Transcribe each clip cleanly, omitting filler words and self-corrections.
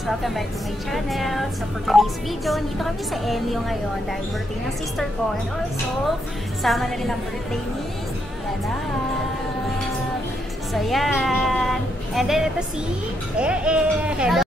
guys! Welcome back to my channel. So for today's video, dito kami sa Enyo ngayon dahil birthday ng sister ko and also sama na rin ang birthday ni Ganap. So yan. And then ito si Hello!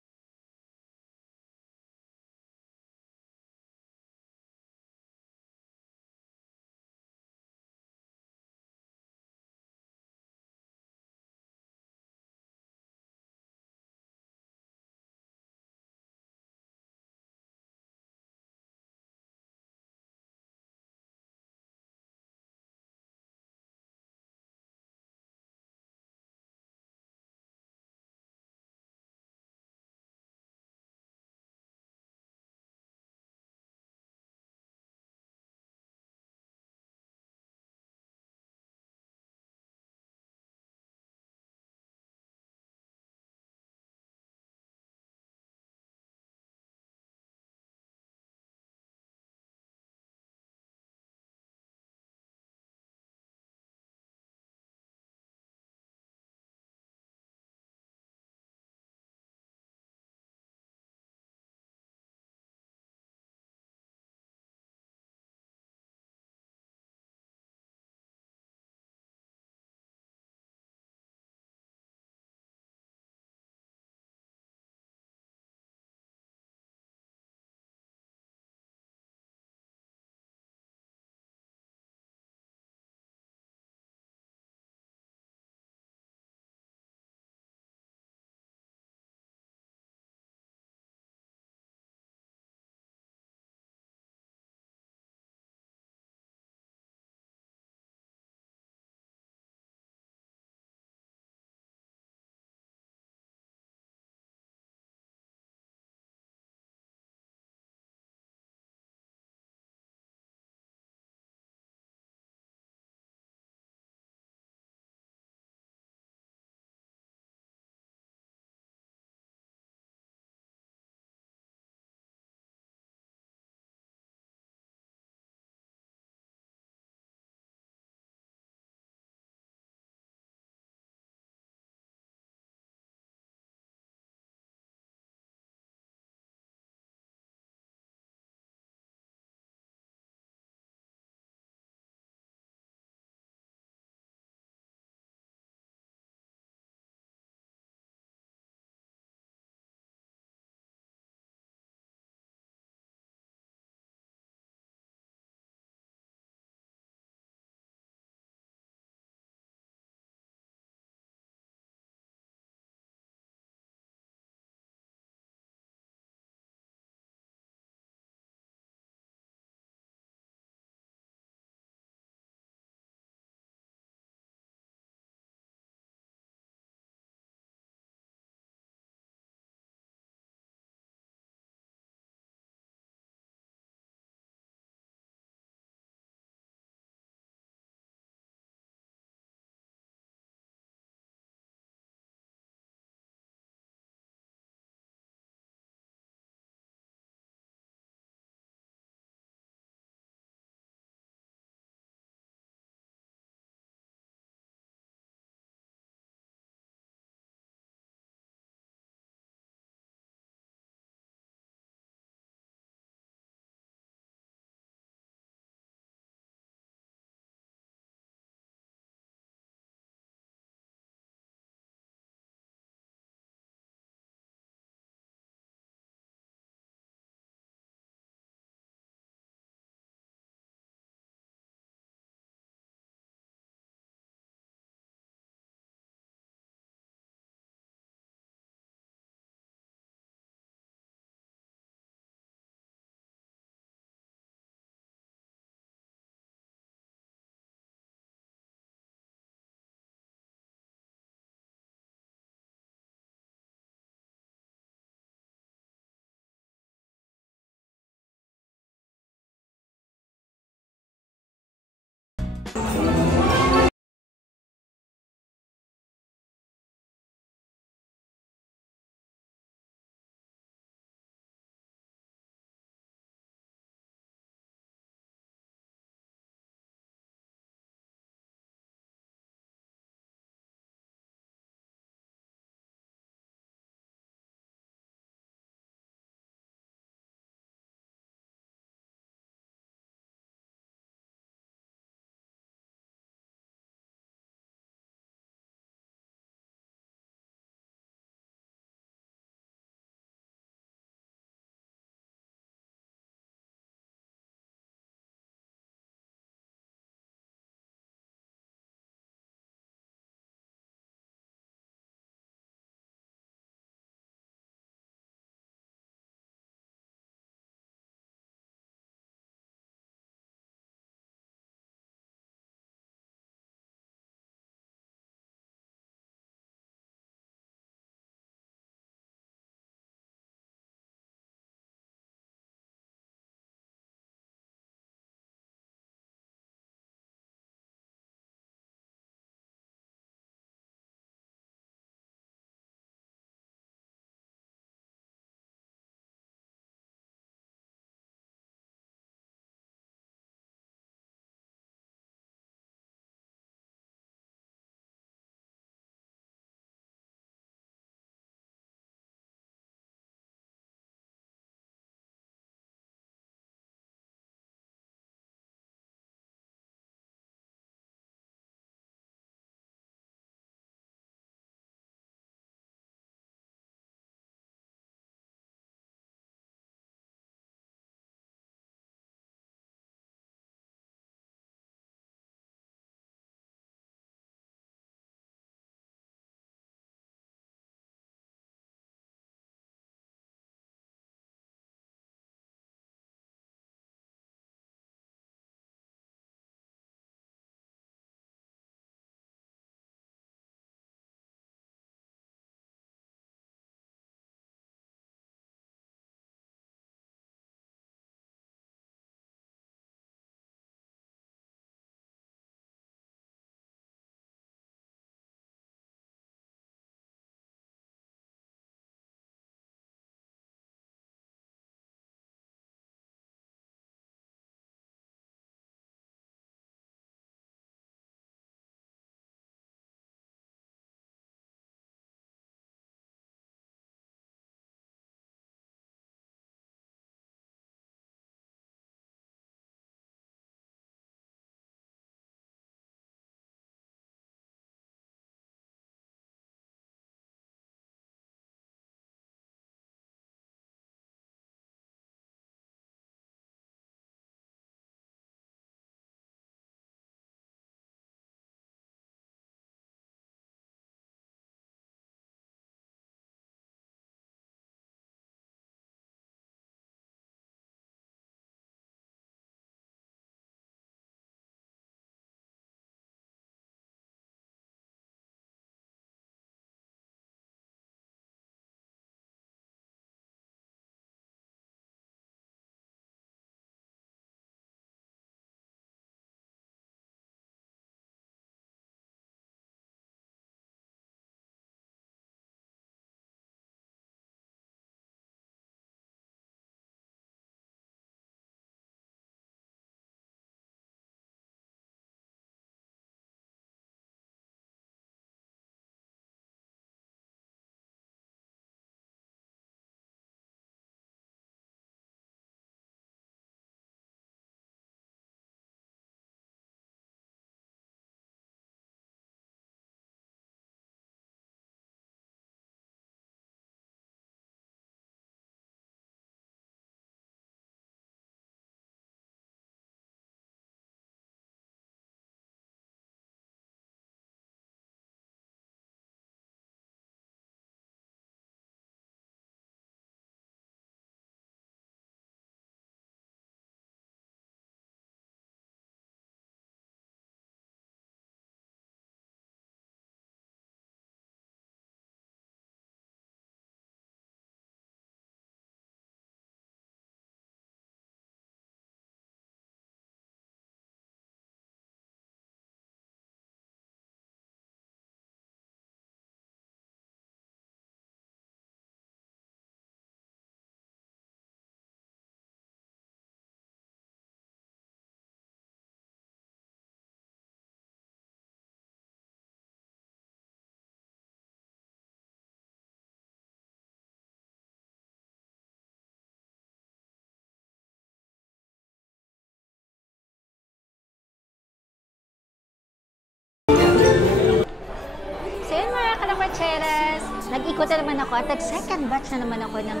Cheras, nag-ikot na naman ako at nag-second batch na naman ako ng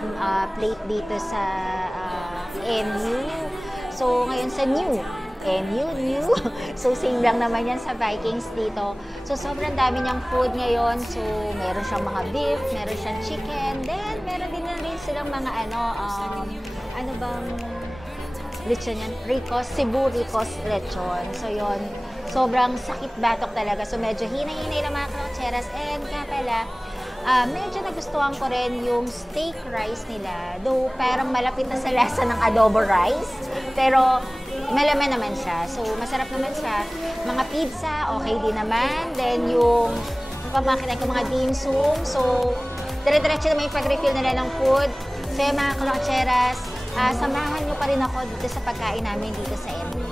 plate dito sa NU. So, ngayon sa NU. So, same lang naman yan sa Vikings dito. So, sobrang dami niyang food ngayon. So, meron siyang mga beef, meron siyang chicken, then meron din na rin silang mga ano bang lechon yan? Cebu Ricos lechon. So, yon sobrang sakit batok talaga. So, medyo hinay-hinay lang mga kalotseras. And nga pala, medyo nagustuhan ko rin yung steak rice nila. Though, parang malapit na sa lasa ng adobo rice. Pero, malaman naman siya. So, masarap naman siya. Mga pizza, okay din naman. Then, yung pamakinan ko mga dim sum. So, dire-diretso naman yung pag-refill nila ng food. So, mga kalotseras, samahan nyo pa rin ako dito sa pagkain namin dito sa MU.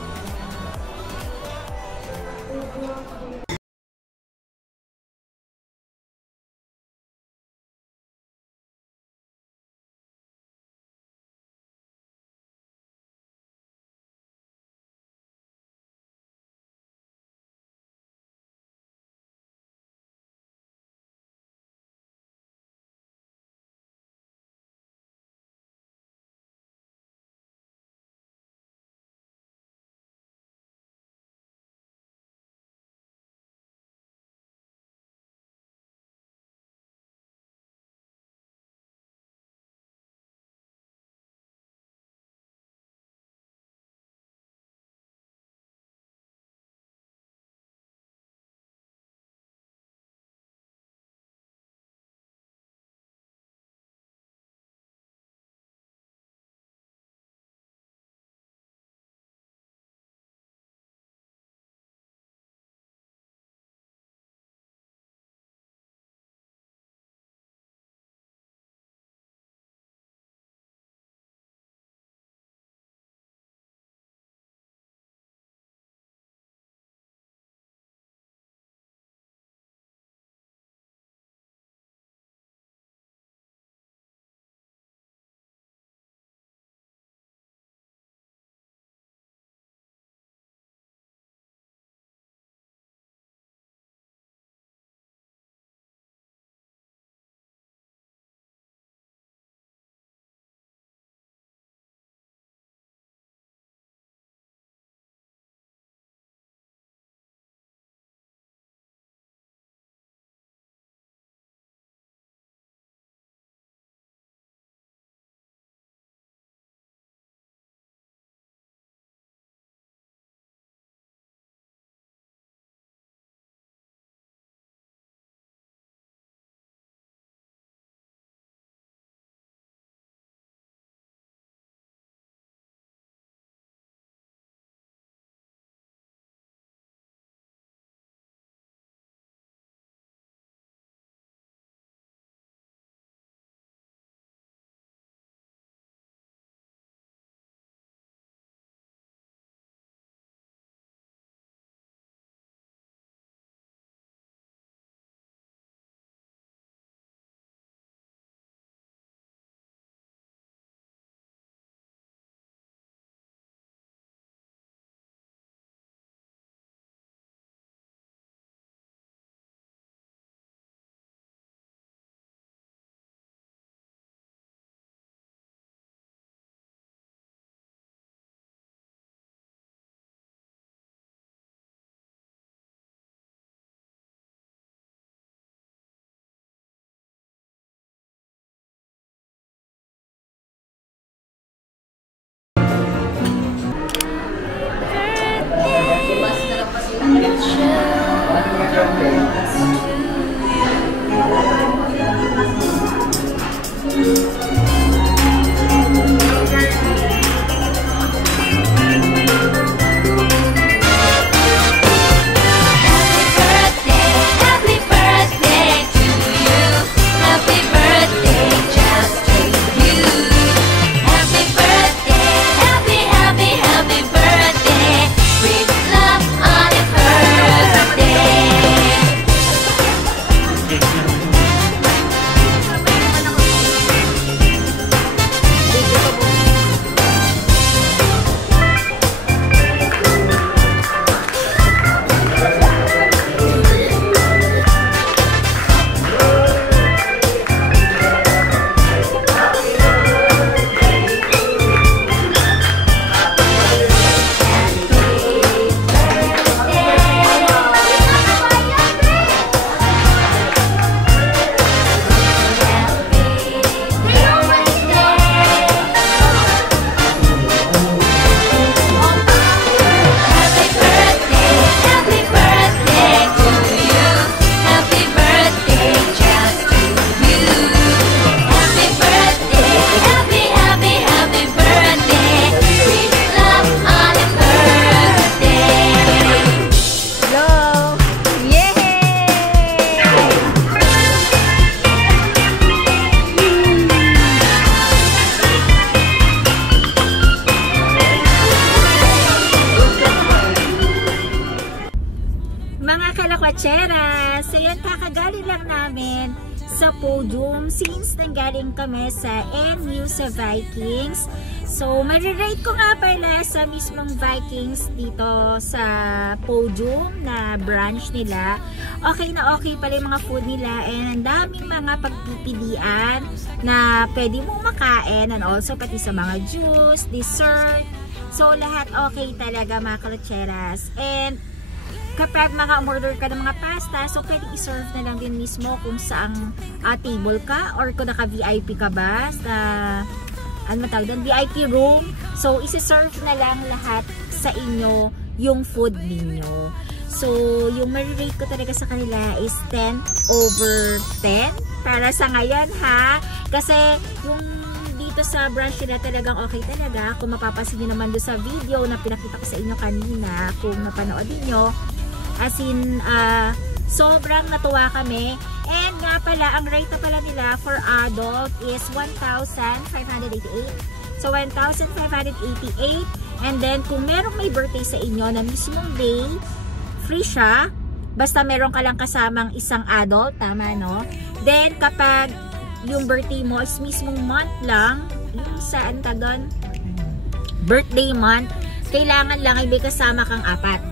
Klatcheras! So yan, kakagaling lang namin sa podium since nanggaling kami sa NU sa Vikings. So, marirate ko nga pala sa mismong Vikings dito sa podium na branch nila. Okay na okay pala yung mga food nila and ang daming mga pagpipilian na pwede mong makain and also pati sa mga juice, dessert. So, lahat okay talaga mga Klatcheras. And kapag order ka ng mga pasta, so pwede i-serve na lang din mismo kung saang table ka or kung naka-VIP ka ba sa VIP room. So, isi-serve na lang lahat sa inyo yung food ninyo. So, yung marirate ko talaga sa kanila is 10/10 para sa ngayon ha. Kasi yung dito sa branch nila talagang okay talaga. Kung mapapansin nyo naman doon sa video na pinakita ko sa inyo kanina, kung napanood niyo, as in, sobrang natuwa kami. And nga pala, ang rate na pala nila for adult is 1,588. So, 1,588. And then, kung merong may birthday sa inyo na mismong day, free siya. Basta meron ka lang kasamang isang adult, tama no? Then, kapag yung birthday mo is mismong month lang, yung saan ka doon? Birthday month, kailangan lang ay may kasama kang apat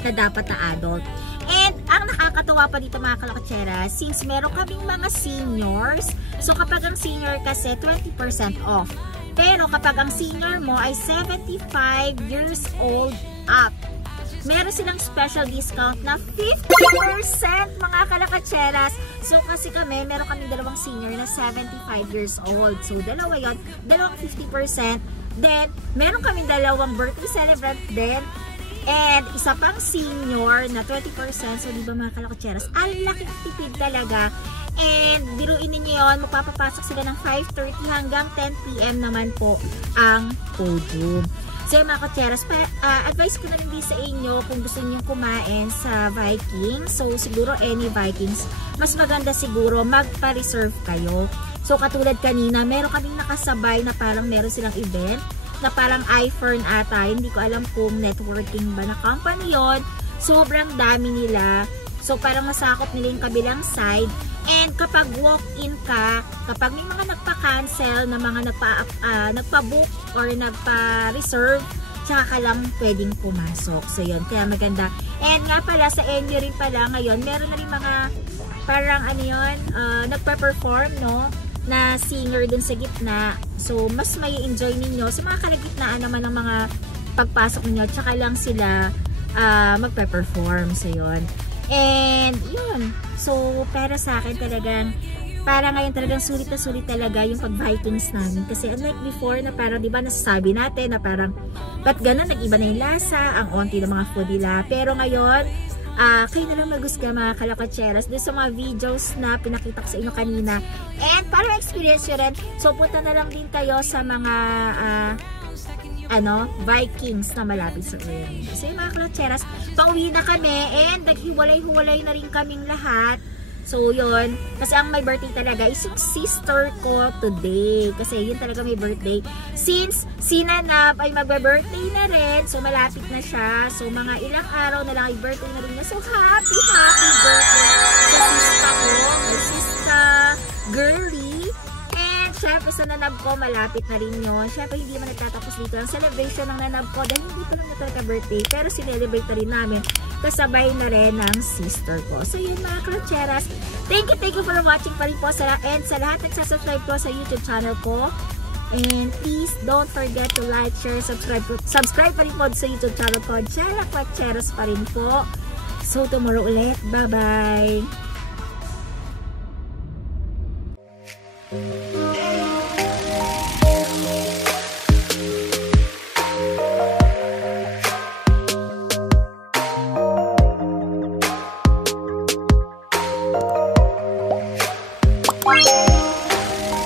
na dapat na adult. And ang nakakatuwa pa dito mga Klatcheras, since meron kaming mga seniors, so kapag ang senior kasi 20% off. Pero kapag ang senior mo ay 75 years old up, meron silang special discount na 50% mga Klatcheras. So kasi kami, meron kaming dalawang senior na 75 years old. So dalawa yon, dalawang 50%. Then, meron kaming dalawang birthday celebrant din. And isa pang senior na 20%. So, di ba mga Klatcheras, ang laking tipid talaga. And biruin ninyo yun, magpapapasok sila ng 5:30 hanggang 10 PM naman po ang podium. So, mga Klatcheras, advice ko na rin din sa inyo kung gusto niyo kumain sa Vikings. So, siguro any Vikings, mas maganda siguro magpa-reserve kayo. So, katulad kanina, meron kaming nakasabay na parang meron silang event na parang iFern ata, hindi ko alam kung networking ba na company yon. Sobrang dami nila. So, parang masakop nila yung kabilang side. And kapag walk-in ka, kapag may mga nagpa-cancel na mga nagpa-book or nagpa-reserve, tsaka ka lang pwedeng pumasok. So, yun. Kaya maganda. And nga pala, sa NU rin pala ngayon, meron na rin mga parang nagpa-perform, no? Na singer dun sa gitna. So, mas may enjoy ninyo. Sa mga kalagitnaan naman ng mga pagpasok ninyo, tsaka lang sila magpe-perform. So, yun. And, yun. So, para sa akin talagang, para ngayon talagang sulit na sulit talaga yung pag-Vikings namin. Kasi unlike before na parang, di ba, nasasabi natin na parang, ba't ganun, nag-iba na yung lasa, ang onti ng mga food nila. Pero ngayon, kayo na lang mag-gusto mga Klatcheras doon sa mga videos na pinakita ko sa inyo kanina. And para experience nyo rin, so punta na lang din kayo sa mga Vikings na malapit sa area. So yung mga Klatcheras, pauwi na kami and naghiwalay-huwalay na rin kaming lahat. So yun, kasi ang may birthday talaga is yung sister ko today. Kasi yun talaga may birthday. Since sinanap ay magbe-birthday na rin, so malapit na siya. So mga ilang araw na lang ay birthday na rin niya. So happy birthday sa sista ko, my sista girly. And syempre sa nanab ko, malapit na rin yun. Syempre hindi naman nagtatapos dito ang celebration ng nanab ko dahil hindi ko lang na talaga birthday. Pero sinelebrate na rin namin kasabay na rin ng sister ko. So yun mga Klatcheras, thank you for watching pa rin po and sa lahat nagsasubscribe po sa YouTube channel ko. And please don't forget to like, share, subscribe pa rin po sa YouTube channel ko. Jella Klatcheras pa rin po. So tomorrow ulit. Bye bye!